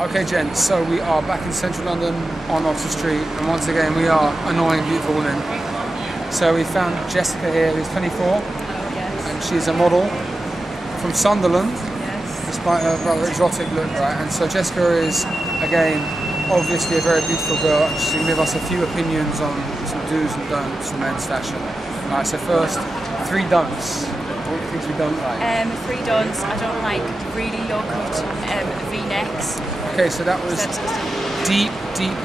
Okay, gents, so we are back in central London on Oxford Street, and once again we are annoying beautiful women. So we found Jessica here, who's 24, and she's a model from Sunderland, despite her rather exotic look, right? And so Jessica is, again, obviously a very beautiful girl, and she's going to give us a few opinions on some do's and don'ts for men's fashion. Alright, so first, 3 don'ts. What things we don't like? 3 don'ts. I don't like really low cut V-necks. Okay, so that was deep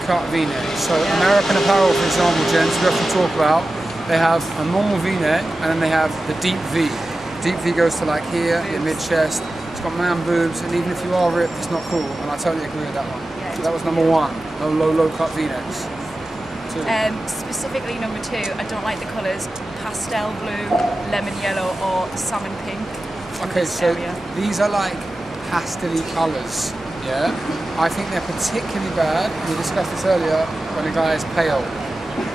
cut V-neck. So American Apparel, for example, gents, we often talk about, they have a normal V-neck and then they have the deep V. Deep V goes to like here, your mid-chest. It's got man boobs, and even if you are ripped, it's not cool. And I totally agree with that one. So that was number 1. No low cut V-necks. Specifically number 2, I don't like the colours pastel blue, lemon yellow or salmon pink. Okay, so these are like pastel-y colours, yeah? I think they're particularly bad, we discussed this earlier, when a guy is pale.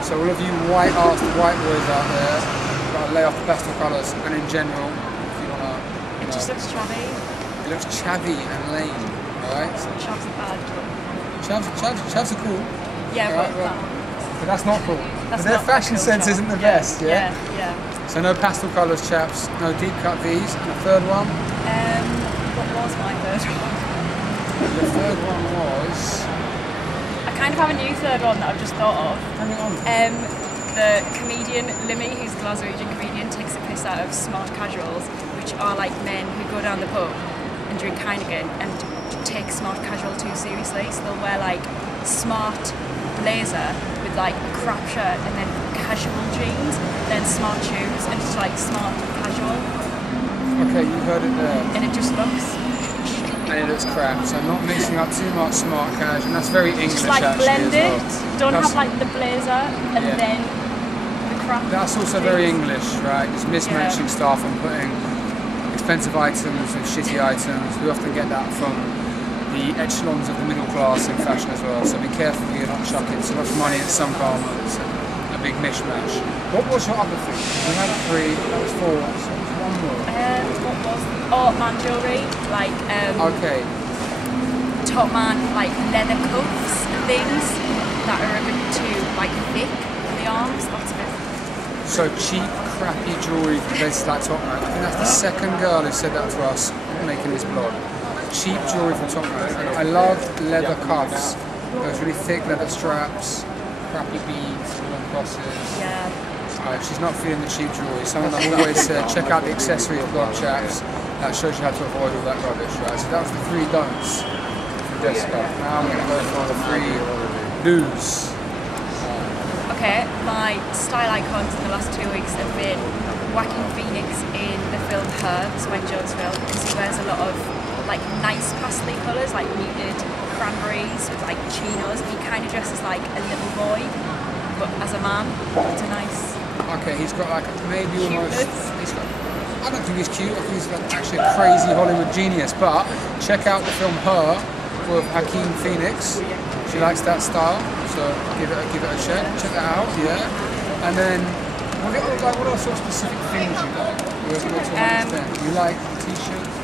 So all of you white boys out there, you've got to lay off the pastel colours, and in general, if you want to... It just looks chavvy. It looks chavvy and lame, right? So chavs are bad. Chavs are cool. Yeah, right, but that's not cool. But their fashion sense isn't the best, yeah? Yeah. So no pastel colours, chaps, no deep cut V's. And the third one? What was my third one? The third one was... I kind of have a new third one that I've just thought of. Hang on. The comedian Limmy, who's a Glaswegian comedian, takes the piss out of smart casuals, which are like men who go down the pub and drink Heineken and take smart casual too seriously. So they'll wear like smart blazer with like a crap shirt and then casual jeans, then smart shoes, and it's like smart casual. Okay, you heard it there. And it just looks... And it looks crap, so not mixing up too much smart cash, and that's very English just like actually blend it, well. don't have like the blazer and then the crap. That's also very English, right? Just mismatching stuff and putting expensive items with shitty items. We often get that from the echelons of the middle class in fashion as well, so be careful you're not chucking so much money at some garments and a big mishmash. What was your other thing? We had 3, that was 4, so what was one more? What was man jewellery, like okay. top man like leather cuffs and things that are a bit too like thick on the arms, that's a bit... So cheap, crappy jewellery from places like Top Man. I think that's the second girl who said that to us making this blog. Cheap jewellery from Top Man. And I loved leather cuffs. Those really thick leather straps, crappy beads, long crosses. Yeah. She's not feeling the cheap jewellery. Someone that always said, check out the accessory blog, chaps. That shows you how to avoid all that rubbish, right? So that was the 3 don'ts from Jessica. Now I'm going to go for the 3 do's. Okay, my style icons in the last 2 weeks have been Joaquin Phoenix in the film Her, the Wayne Jones film, because he wears a lot of like nice pastel colours, like muted cranberries with like chinos, and he kind of dresses like a little boy, but as a man. It's a nice... Okay, he's got like maybe almost... Cuteness. I don't think he's cute, I think he's like actually a crazy Hollywood genius, but check out the film Her with Joaquin Phoenix. She likes that style, so give it a check. Check that out, yeah. And then, what are sort of specific things you like? You like t-shirts?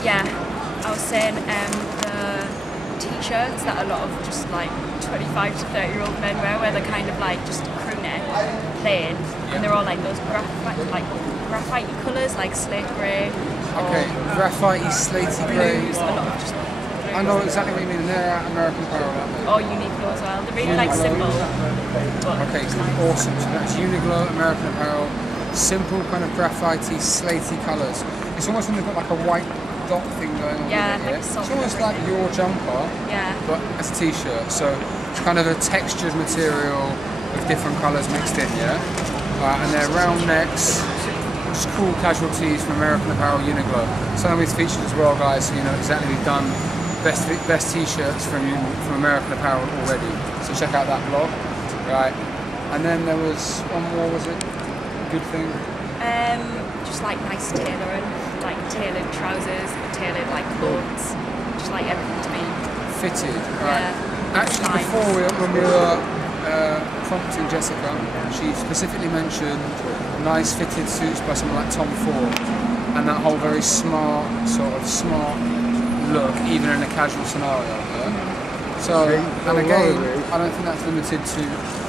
Yeah, I was saying the t-shirts that a lot of just like 25 to 30-year-old men wear, where they're kind of like just crew neck, plain, and they're all like those graphite colours, like slate grey. Okay, graphite, slatey grey. Blues, a lot of just... I know exactly what you mean, and they're American Apparel, aren't they? Or Uniqlo as well. They're really like simple. Okay, awesome. So that's Uniqlo, American Apparel, simple kind of graphitey, slatey colours. It's almost when they've got like a white dot thing going on. Yeah, with it, like it's almost like your jumper, but as a t-shirt. So it's kind of a textured material with different colours mixed in, yeah? And they're round necks, just cool casual tees from American Apparel, Uniqlo. Some of these featured as well, guys, so you know exactly we've done best t-shirts from American Apparel already. So check out that blog, right? And then there was one more, was it? Good thing? Just like nice tailoring, like tailored trousers, tailored like coats, just like everything to be fitted, right? Yeah, actually, before when we were prompting Jessica, she specifically mentioned nice fitted suits by someone like Tom Ford, and that whole very smart, look, even in a casual scenario. Yeah? So, and again, I don't think that's limited to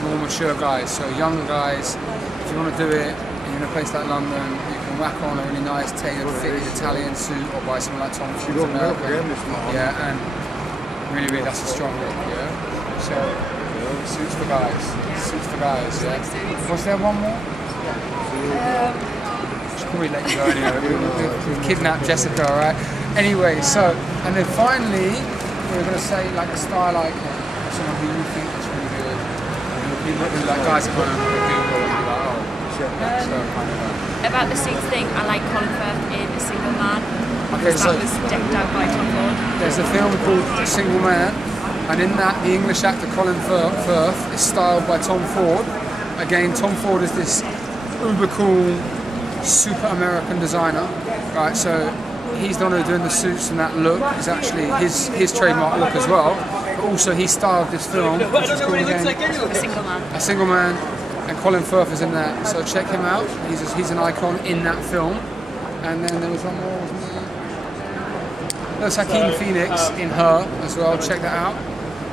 more mature guys. So younger guys, if you want to do it in a place like London, you can whack on a really nice tailored fitted Italian suit or buy something like Tom Ford's American. Yeah, and really that's a strong look. Yeah. So suits for guys. Suits for guys. Yeah. Was there one more? Should probably let you go anyway. We've kidnapped Jessica, alright? Anyway, so, and then finally, we're going to say like a style icon, someone who you think is really good. People like guys at home who Google and be like, oh, so kind of about the suits thing, I like Colin Firth in A Single Man. Okay, so that was decked out by Tom Ford. There's a film called A Single Man, and in that, the English actor Colin Firth is styled by Tom Ford. Again, Tom Ford is this uber cool, super American designer, right? So he's the one who's doing the suits and that look is actually his trademark look as well. But also he styled this film, which is called again A Single Man. A Single Man, and Colin Firth is in that. So check him out. He's an icon in that film. And then there was one more, wasn't there? There's Joaquin Phoenix in Her as well. Check that out.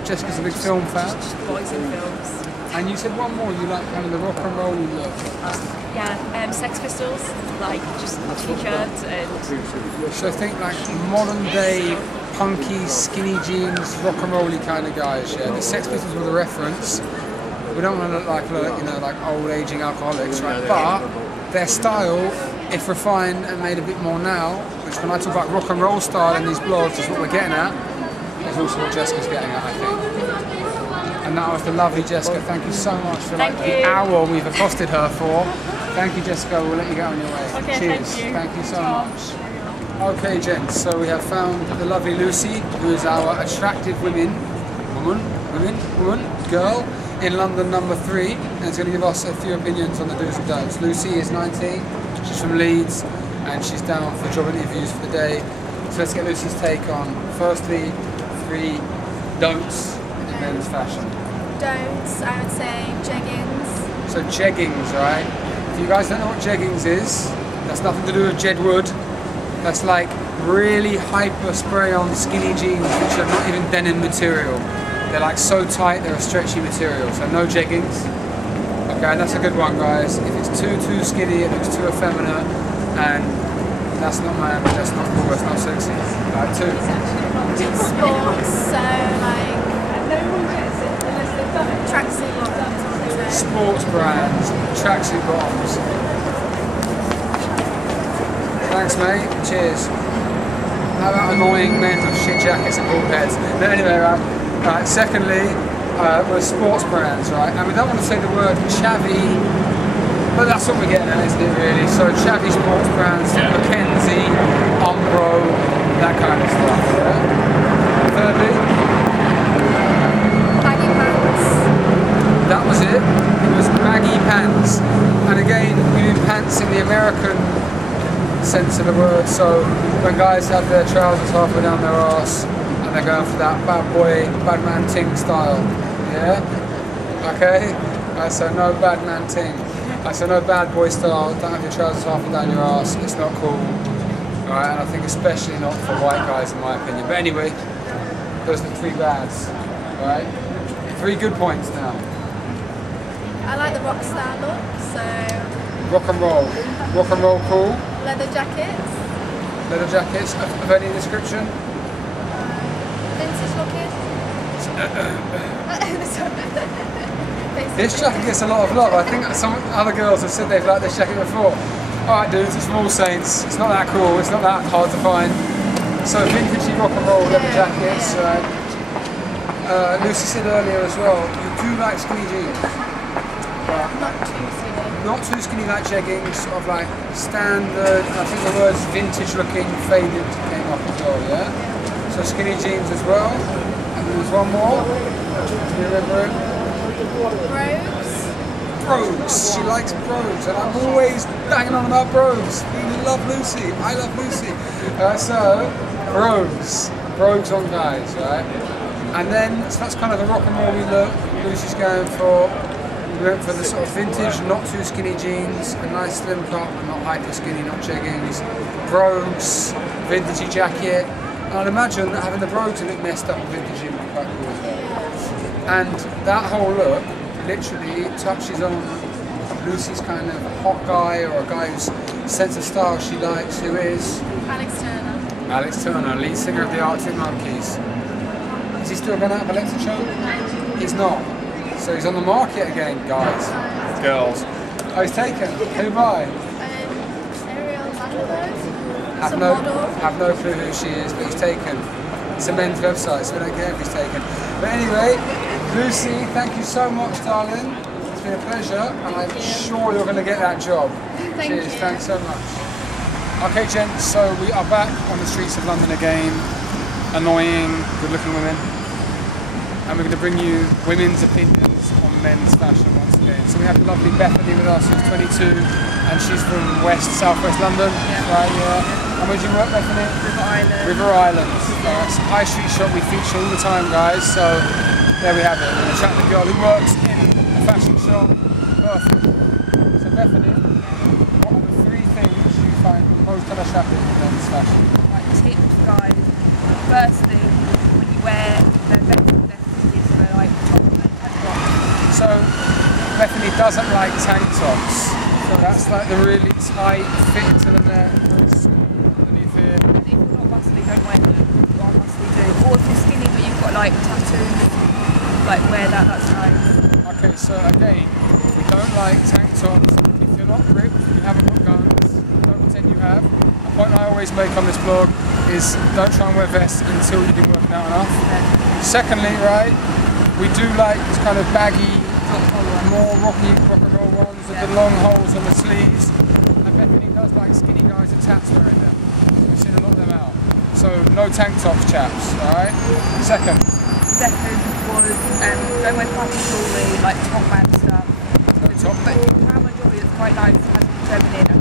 Jessica's a big film fan. Just boys in films. And you said one more, you like kind of the rock and roll look. Yeah, Sex Pistols, like just t-shirts and... So I think like modern day, punky, skinny jeans, rock and rolly kind of guys, yeah. The Sex Pistols were the reference. We don't want to look like, you know, like old aging alcoholics, right? But their style, if refined and made a bit more now, which when I talk about rock and roll style in these blogs is what we're getting at, is also what Jessica's getting at, I think. And that was the lovely Jessica. Thank you so much for like the hour we've accosted her for. Thank you, Jessica. We'll let you get on your way. Okay, cheers. Thank you so much. Okay, gents. So we have found the lovely Lucy, who is our attractive girl in London number 3, and is going to give us a few opinions on the do's and don'ts. Lucy is 19. She's from Leeds, and she's down for job interviews for the day. So let's get Lucy's take on, firstly, 3 don'ts in men's fashion. Don'ts, I would say jeggings. So jeggings, right? If you guys don't know what jeggings is, that's nothing to do with Jed Wood. That's like really hyper spray-on skinny jeans which are not even denim material. They're like so tight, they're a stretchy material. So no jeggings. Okay, that's a good one, guys. If it's too skinny, it looks too effeminate, and that's not man, that's not cool, that's not sexy. Like 2. Sports, so like tracksuit bottoms. Sports brands, tracksuit bottoms. Thanks, mate. Cheers. How about annoying men with shit jackets and bald heads? But anyway, right. Secondly, we're sports brands, right? And we don't want to say the word chavvy, but that's what we're getting at, isn't it, really? So chavvy sports brands, like Mackenzie, Umbro, that kind of stuff, yeah? Thirdly? Baggy pants. That was it. It was baggy pants. And again, we mean pants in the American sense of the word. So when guys have their trousers halfway down their arse and they're going for that bad boy, bad man ting style. Yeah? Okay? So no bad man ting. So no bad boy style. Don't have your trousers halfway down your arse. It's not cool. Alright? And I think especially not for white guys, in my opinion. But anyway, those are the 3 bads. Alright? 3 good points now. I like the rock star look, so rock and roll. Rock and roll cool. leather jackets. Leather jackets of any description? Vintage looking. This jacket gets a lot of love. I think some other girls have said they've liked this jacket before. Alright dudes, it's from All Saints. It's not that cool, it's not that hard to find. So vintagey rock and roll leather jackets. Lucy said earlier as well, you do like skinny jeans. Not too skinny. Not too skinny like jeggings, sort of like standard, I think the words vintage looking faded came up as well, yeah? So skinny jeans as well. And there was one more. Do you remember it? Brogues. Brogues. She likes brogues, and I'm always banging on about brogues. We love Lucy. I love Lucy. So, brogues. Brogues on guys, right? And then, so that's kind of the rock and roll look Lucy's going for. We went for the sort of vintage, not too skinny jeans, a nice slim top, not hyper skinny, not jeggings, brogues, vintagey jacket, And I'd imagine that having the brogues a bit messed up and vintagey would be quite cool as well. And that whole look literally touches on Lucy's kind of hot guy, or a guy whose sense of style she likes, who is Alex Turner. Alex Turner, lead singer of the Arctic Monkeys. Is he still going to have a Alexa show? He's not. So he's on the market again, guys. Girls. Oh, he's taken. Who by? Ariel Vanderberg. Have no clue who she is, but he's taken. It's a men's website, so we don't care if he's taken. But anyway, Lucy, thank you so much, darling. It's been a pleasure, and I'm sure you're going to get that job. Cheers, thanks so much. Okay, gents, so we are back on the streets of London again. Annoying, good-looking women. And we're going to bring you women's opinions on men's fashion once again. So we have the lovely Bethany with us, who's 22, and she's from southwest London. Yeah. Right, yeah. And where do you work, Bethany? River Island. River Island. It's a high street shop we feature all the time, guys. So there we have it. We're going to chat to the girl who works in a fashion shop. Perfect. So Bethany, what are the 3 things you find most unattractive in men's fashion? Like tips, guys. First thing, when you wear their best like top and bottom. So Bethany doesn't like tank tops. So that's like the really tight fit to the neck, very small underneath here. And if you're not muscly, don't wear them. What I muscly do. Or if you're skinny but you've got like tattoos, like wear that, that's nice. Okay, so again, we don't like tank tops. If you're not ripped, you haven't got guns, don't pretend you have. A point I always make on this blog is don't try and wear vests until you've been working out enough. Secondly, right, we do like this kind of baggy, more rock and roll ones with the long holes on the sleeves. And Bethany does like skinny guys with tats wearing them. We've seen a lot of them out. So no tank tops, chaps, alright? Second Was don't wear crappy jewellery, like top man stuff. No top. But you can wear jewellery that's quite nice, has feminine.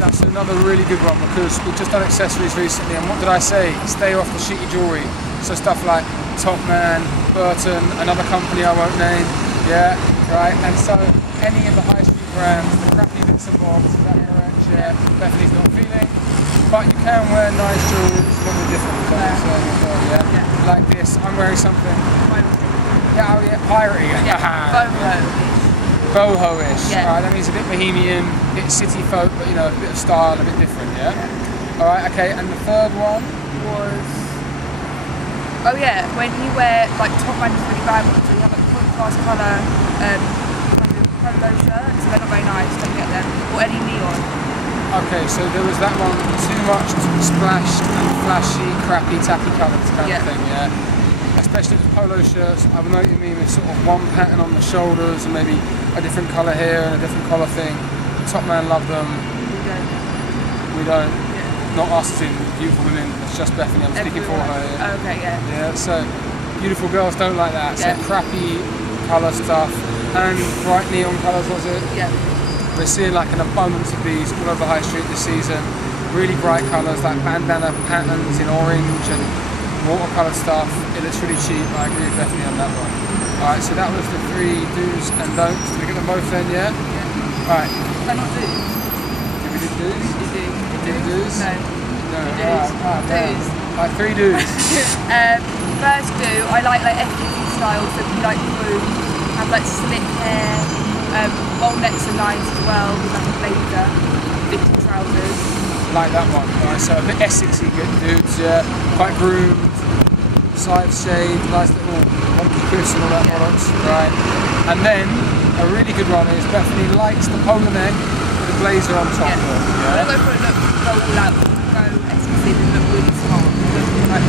That's another really good one, because we've just done accessories recently, and what did I say? Stay off the shitty jewellery. So stuff like Topman, Burton, another company I won't name, yeah, right? And so any of the high street brands, the crappy bits and bobs, is that correct? Yeah, Bethany's not feeling. But you can wear nice jewellery, it's a little bit different, yeah? Like this, I'm wearing something, yeah, oh yeah, piratey, boho-ish. Yeah. Alright, that means a bit bohemian, a bit city folk, but you know, a bit of style, a bit different, yeah? Alright, okay, and the third one was... Oh yeah, when you wear, like, top man is really bad, so you have like contrast colour kind of polo shirts, so they're not very nice, don't get them. Or any neon. Okay, so there was that one, too much splashed and flashy, crappy, tacky colours kind of thing, yeah? Especially with polo shirts, I know what you mean, with sort of one pattern on the shoulders and maybe a different colour here and a different collar thing. Top man love them. We don't. Yeah. Not us as in beautiful women, it's just Bethany, I'm speaking for her here. Oh, okay, yeah. Yeah, so beautiful girls don't like that. So crappy colour stuff and bright neon colours, was it? Yeah. We're seeing like an abundance of these all over High Street this season. Really bright colours like bandana patterns in orange and watercolour stuff. It looks really cheap, I agree with Bethany on that one. Alright, so that was the 3 do's and don'ts. Did we get them both then, yeah? Yeah. Alright. They're not do's. Did we do do's? You do. We did do's? No. No. Alright, do's. Alright, 3 do's. First do, I like ethnic style, so if you like blue, have like slick hair, bowl necks and lines as well, with like a blazer, fitted trousers. Like that one, right? So a bit Essexy good dudes, yeah. Quite groomed, side shade, nice little wonky cliffs and all that bollocks, right? And then a really good one is Bethany likes the polo neck with a blazer on top. Yeah. Don't go for a look, go all out, go Essexy and look really smart. Look like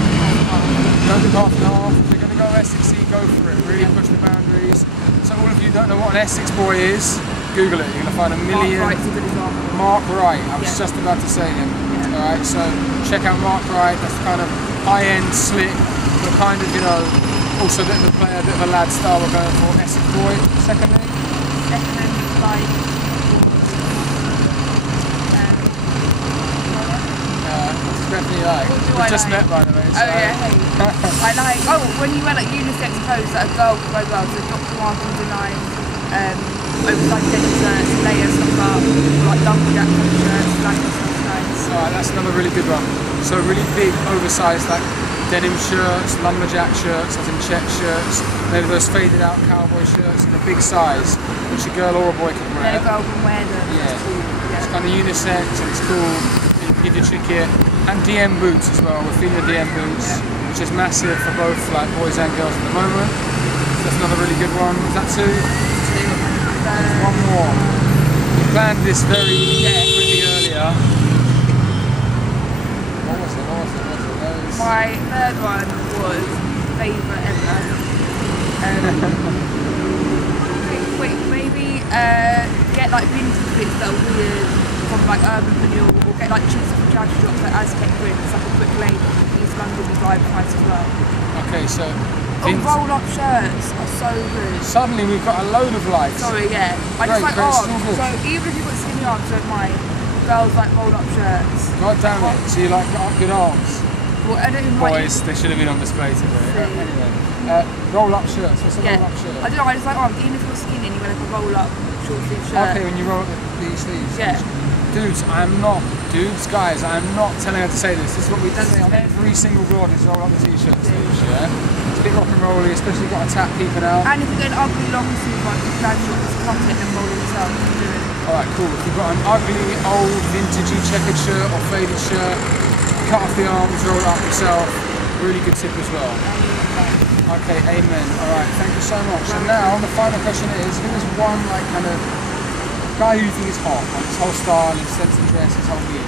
Don't do half and half. If you're going to go Essexy, go for it. Really push the boundaries. So all of you don't know what an Essex boy is, Google it. You're going to find a million. Mark Wright's a good example. Mark Wright. I was just about to say him. Yeah. Alright, so check out Mark Wright. That's the kind of high-end, slick, but kind of, you know, also a bit of a player, a bit of a lad style we're going for. Essex boy. Secondly? Second, like... Definitely like. We've just met, by the way. So. Oh yeah. I like. Oh, when you wear like unisex clothes that are girl very well, so Dr. Martens design, oversized denim shirts, layers stuff up, or like lumberjack shirts, like that's nice. Alright, that's another another really good one. So really big, oversized, like denim shirts, lumberjack shirts, as in check shirts, maybe those faded out cowboy shirts in a big size, which a girl or a boy can wear. A girl can wear them. Yeah. It's cool. Yeah. It's kind of unisex and it's cool. You can give your chick it. And DM boots as well. We're feeling the DM boots, which is massive for both like boys and girls at the moment. So that's another really good one. Was that two? There's one more. We planned this very quickly earlier. What was it? My third one was favourite ever. Maybe get like vintage bits that are weird from like Urban Renewal, or get like cheap from jazz shops like Aztec Prints, like a quick lane East London with live price as well. Okay, so roll up shirts are so good. Suddenly we've got a load of likes. Sorry, yeah. I just like arms. So even if you've got skinny arms, don't mind. Girls like roll up shirts. God damn it, so you like got good arms. Well, I don't even boys, they should have been on display today. Anyway, roll up shirts. What's a roll up shirt? I don't know, I just like arms. Even if you're skinny and you wear like a roll up short sleeve shirt. Okay, when you roll up these sleeves. Yeah. Guys, I'm not telling her to say this. This is what we say on every single vlog, is roll up the t-shirt sleeves, yeah? It's a bit rock and rolly, especially got a tap peeping out. And if you get an ugly long sleeve like the jazz shorts, cut it and roll it yourself. Do it. Alright, cool. If you've got an ugly, old, vintagey checkered shirt or faded shirt, cut off the arms, roll it up yourself. Really good tip as well. Okay, amen. Alright, thank you so much. And now, the final question is, who is one like kind of guy who you think is hot? Like his whole style, his sense of dress, his whole being?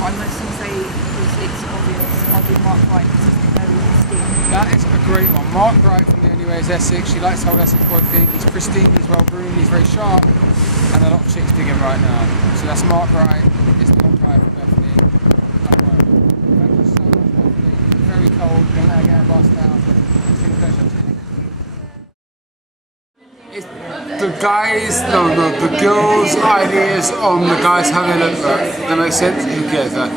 I'm going to say it's obvious. I'll do Mark Wright because he's very skin. That is a great one. Mark Wright from The Only Way is Essex. She likes how Essex boy think. He's pristine, he's well groomed, he's very sharp, and a lot of chicks dig him right now. So that's Mark Wright. It's the hot guy for Bethany. Thank you so much, Bethany. Very cold. Don't let her get a bus now. It's been a pleasure. The girls' ideas on the guys having a look. That makes sense? Who cares that?